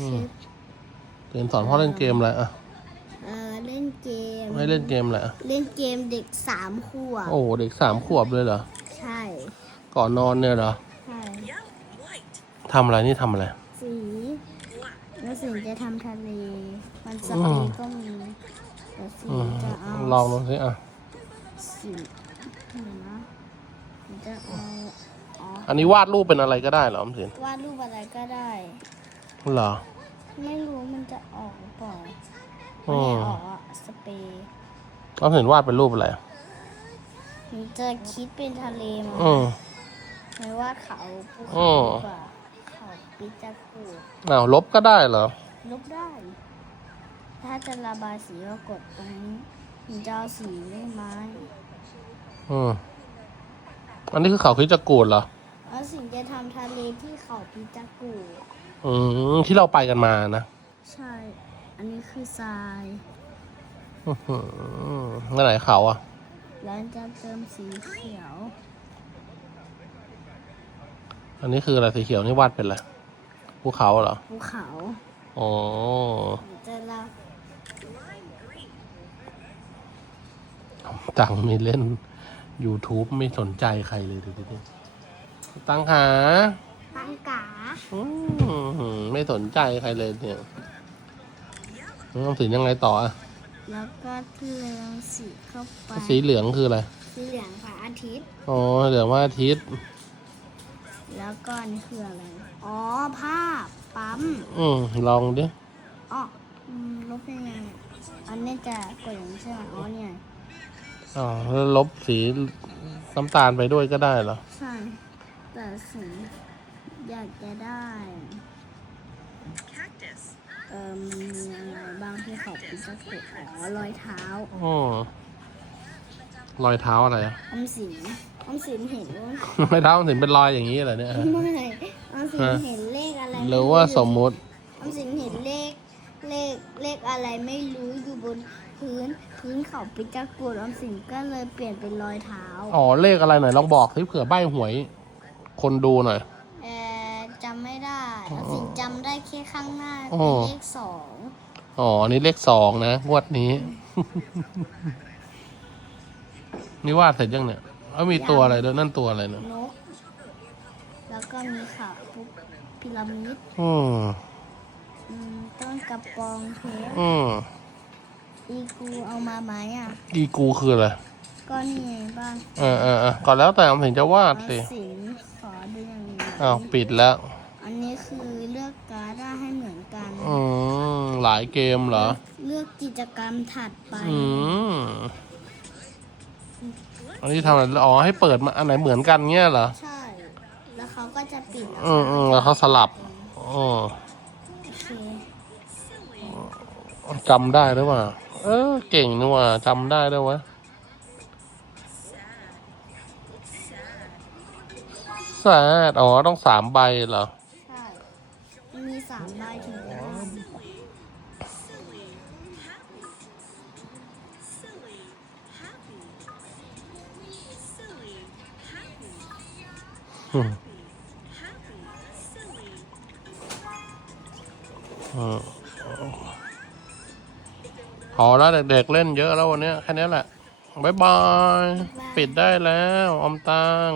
อืมชิปเรียนสอนพ่อเล่นเกมอะไรอะเออเล่นเกม ไม่เล่นเกมอะไรอะเล่นเกมเด็กสามขวบ โอ้โหเด็กสามขวบเลยเหรอ ใช่ ก่อนนอนเนี่ยเหรอ ใช่ ทำอะไรนี่ทำอะไร สีแล้วสิงจะทำทะเล มันสอืปีมก็มีแต่สิอืมจะเอาลองดูสิอะ สีเห็นนะสิจะเอาอ๋ออันนี้วาดรูปเป็นอะไรก็ได้เหรอออมสินวาดรูปอะไรก็ได้ เหรอ ไม่รู้มันจะออกหรือเปล่าอืไม่มออกอะสเปรย์ออมสินวาดเป็นรูปอะไรอะมันจะคิดเป็นทะเลมาอืมไม่ว่าเขาภูอืเขามดีกว่าเขาปิจากูดอ้าวลบก็ได้เหรอ ลบได้ ถ้าจะระบายสีก็กดตรงนี้มันจะเอาสีด้วยไม้อืมอันนี้คือเขาคิดจะกูดเหรอแล้วสิ่งจะทำทะเลที่เขาปิจากูด อืมที่เราไปกันมานะใช่ อันนี้คือทรายอื้อหือเมื่อไหร่เขาอะ แล้วจะเติมสีเขียว อันนี้คืออะไรสีเขียวนี่วาดเป็นอะไรภูเขาเหรอภูเขาอ๋อจะเราตังมีเล่น YouTube ไม่สนใจใครเลยดูดิตังหา ตั้งกาอืมไม่สนใจใครเลยเนี่ยต้องสียังไงต่ออะแล้วก็เติมสีเข้าไปสีเหลืองคืออะไรสีเหลืองพระอาทิตย์อ๋อเหลืองว่าอาทิตย์ แล้วก็อันนี่คืออะไรอ๋อภาพปั๊มอืมลองดิอ๋ออืมลบยังไงเนี่ยอันนี้จะกดอย่างนี้ใช่ไหมอ๋อเนี่ยอ๋อแล้วลบสีน้ำตาลไปด้วยก็ได้เหรอใช่แต่สีอยากจะได้ เอ่อมีอะไรบ้างที่เขาพิจารณาอ๋อรอยเท้าอ๋อรอยเท้าอะไรอะออมสินออมสินเห็นว่ารอยเท้ามันถึงเป็นรอยอย่างนี้เหรอเนี่ย ไม่ออมสินเห็นเลขอะไรหรือว่าสมมุติออมสินเห็นเลขเลขเลขอะไรไม่รู้อยู่บนพื้นพื้นเขาปิจากูดออมสินก็เลยเปลี่ยนเป็นรอยเท้า อ๋อเลขอะไรหน่อยลองบอกสิเผื่อใบหวย คนดูหน่อย เอ่อจำไม่ได้ออมสิน จำได้แค่ข้างหน้าอ๋เป็อนเลขสองอ๋อ นี่เลขสองนะงวดนี้ นี่วาดเสร็จยังเนี่ยแล้วมีตัวอะไรด้วยนั่นตัวอะไรเนี่ยนก แล้วก็มีขาปุ๊บพีระมิดอืมอืมต้นกระปองเพชรอืมอีกูเอามาไหมอะ อีกูคืออะไรก็นี่ไงบ้างเออเออเออก่อนแล้วแต่ผมถึงจะวาดเอาสิ สินขอดูอย่างนี้อ้าวปิดแล้ว อันนี้คือเลือกการ์ดได้ให้เหมือนกัน อืม หลายเกมเหรอ เลือกกิจกรรมถัดไป อืม อันนี้ทำอะไร อ๋อ ให้เปิดมาอันไหนเหมือนกันเงี้ยเหรอ ใช่ แล้วเขาก็จะปิดแล้วอืมอืมแล้วเขาสลับอ๋อโอเคจำได้หรือเปล่า เออ เก่งนี่หว่าจำได้ด้วยวะ แซดอ๋อ ต้องสามใบเหรอ ใช่มันมีสามใบถึงจะ พอแล้วเด็กๆเล่นเยอะแล้ววันนี้แค่นี้แหละ บ๊ายบาย ปิดได้แล้ว อมตัง